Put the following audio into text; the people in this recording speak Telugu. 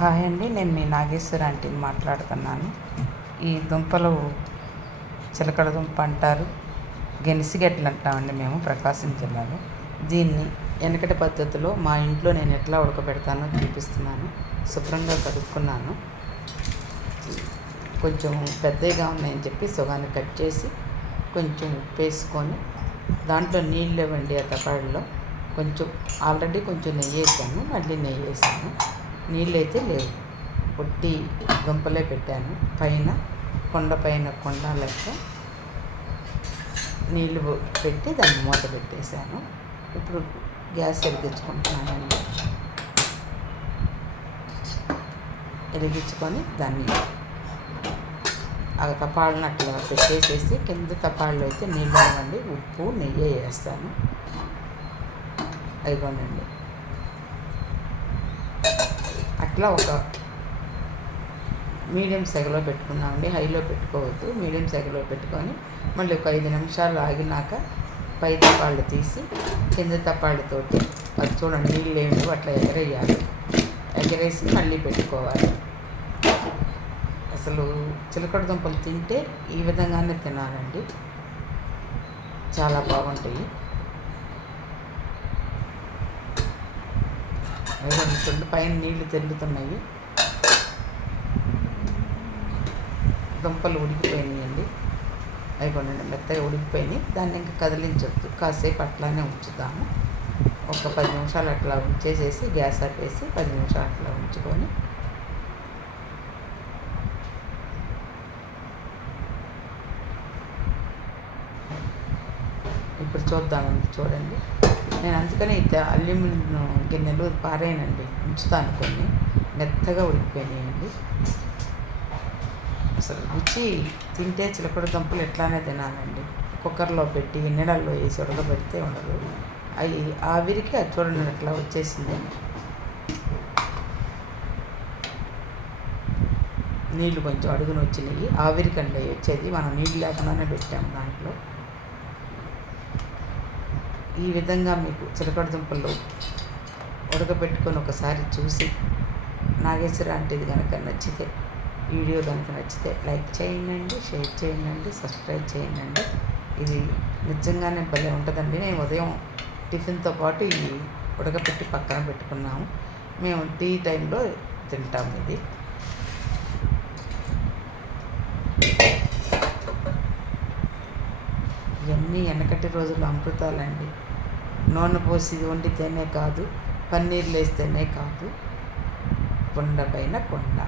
హాయ్ అండి, నేను మీ నాగేశ్వర ఆంటీని మాట్లాడుతున్నాను. ఈ దుంపలు చిలకడ దుంప అంటారు, గెనిసిగెడ్డలు అంటామండి మేము ప్రకాశం జిల్లాలో. దీన్ని వెనకటి పద్ధతిలో మా ఇంట్లో నేను ఎట్లా ఉడకబెడతానో చూపిస్తున్నాను. శుభ్రంగా కడుక్కున్నాను. కొంచెం పెద్దగా ఉన్నాయని చెప్పి సగాన్ని కట్ చేసి కొంచెం ఉప్పు వేసుకొని దాంట్లో నీళ్ళు ఇవ్వండి. ఆ తపాడులో ఆల్రెడీ కొంచెం నెయ్యి వేసాను, మళ్ళీ నెయ్యి వేసాను. నీళ్ళు అయితే లేవు, పొట్టి దుంపలే పెట్టాను. పైన కొండ లెక్క నీళ్ళు పెట్టి దాన్ని మూత పెట్టేశాను. ఇప్పుడు గ్యాస్ వెలిగించుకుంటున్నానండి. వెలిగించుకొని దాన్ని ఆ తపాళ్ళను అట్లా పెట్టేసేసి కింద తపాళ్ళు అయితే నీళ్ళు ఇవ్వండి, ఉప్పు నెయ్యి వేస్తాను. అయిపోయిందండి. అట్లా ఒక మీడియం సెగలో పెట్టుకున్నామండి, హైలో పెట్టుకోవద్దు. మీడియం సెగలో పెట్టుకొని మళ్ళీ ఒక 5 నిమిషాలు ఆగినాక పై తపాళ్ళు తీసి కింద తపాళ్ళతోటి అది చూడండి నీళ్ళు ఏమి అట్లా ఎగరేసి మళ్ళీ పెట్టుకోవాలి. అసలు చిలకడ దుంపలు తింటే ఈ విధంగానే తినాలండి, చాలా బాగుంటాయి. చూడండి పైన నీళ్లు తెల్లుతున్నాయి, దుంపలు ఉడికిపోయినాయండి. అయిపోయినండి, మెత్తగా ఉడికిపోయినాయి. దాన్ని ఇంకా కదిలించొద్దు, కాసేపు అట్లానే ఉంచుతాము. ఒక 10 నిమిషాలు అట్లా ఉంచేసేసి గ్యాస్ ఆపేసి 10 నిమిషాలు అట్లా ఉంచుకొని ఇప్పుడు చూద్దామండి. చూడండి, నేను అందుకని అల్యూమినియం గిన్నెలు పారేయనండి, ఉంచుతాను. కొన్ని మెత్తగా ఉడికిపోయినాయండి. అసలు రుచి తింటే చిలకడ దుంపలు ఎట్లానే తినాలండి. కుక్కర్లో పెట్టి నీళ్ళల్లో వేసి ఉడకబెడితే ఉండదు. అవి ఆవిరికి అది చూడండి అట్లా వచ్చేసింది. నీళ్ళు కొంచెం అడుగున వచ్చినాయి, ఆవిరికండి వచ్చేది. మనం నీళ్ళు లేకుండానే పెట్టాము దాంట్లో. ఈ విధంగా మీకు చిలకడ దుంపలు ఉడకబెట్టుకొని ఒకసారి చూసి నాగేశ్వర ఆంటీది కనుక నచ్చితే, వీడియో కనుక నచ్చితే లైక్ చేయండి, షేర్ చేయండి, సబ్స్క్రైబ్ చేయండి. ఇది నిజంగానే భలే ఉంటుందండి. నేను ఉదయం టిఫిన్తో పాటు ఇవి ఉడకపెట్టి పక్కన పెట్టుకున్నాము. మేము టీ టైంలో తింటాము. ఇది ఇవన్నీ వెనకటి రోజుల్లో అమృతాలండి. నూనె పోసి వండితేనే కాదు, పన్నీర్లు వేస్తేనే కాదు, కొండ పైన కొండ.